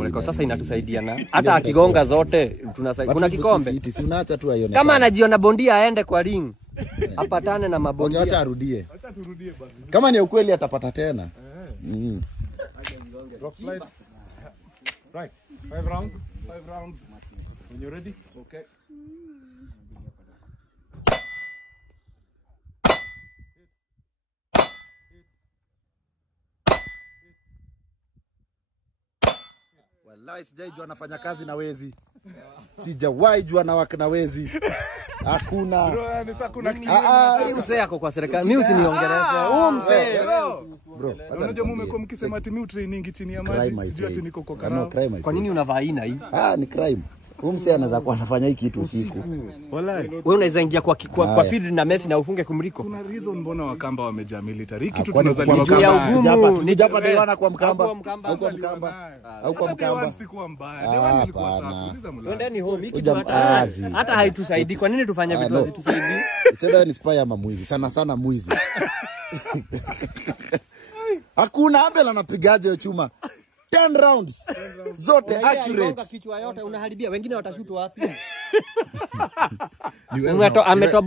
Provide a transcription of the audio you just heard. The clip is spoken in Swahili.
tunamrekodi. Sasa inatusaidiana. Hata akigonga zote tunasaidia. Kuna kikombe. Si unaacha tu aione. Kama anajiona bondia aende kwa ring. Apatane na mabondia. Acha arudie. Acha turudie basi. Kama ni ukweli atapata tena. Drop slide. Right. 5 rounds. 5 rounds. When you're ready? Okay. Wallahi sijai jua anafanya kazi na wezi. Sijawahi jua na wake na wezi. Hakuna. Bro, ni sasa kuna kitu. Hii mzee yako kwa serikali. Mimi usiniongeleze. Huo mzee. Bro, unajua mmekuwa mkisema ati mimi training chini ya maji, sijui ati niko kwa karao. Kwa nini unavaa aina hii? Ni crime. Huyu mzee anaweza kuwa anafanya hiki kitu usiku. Wallahi. Wewe unaweza ingia kwa field na Messi na ufunge kumliko. Kuna reason mbona Wakamba wamejaa military. Hiki tu tunazaliwa kama ni japa Dewana kwa Mkamba. Au kwa Mkamba. Au kwa Mkamba. Sikuwa mbaya. Dewana ilikuwa safi. Uliza mlango. Twendeni home hiki hata haitusaidii. Kwa nini tufanye vitu hazitusaidii? Ucheda ni spy ama mwizi. Sana mwizi. Hakuna Abel anapigaje chuma. 10 rounds. Zote accurate. Kichwa yote unaharibia. Wengine watashutu wapi? Ametoboa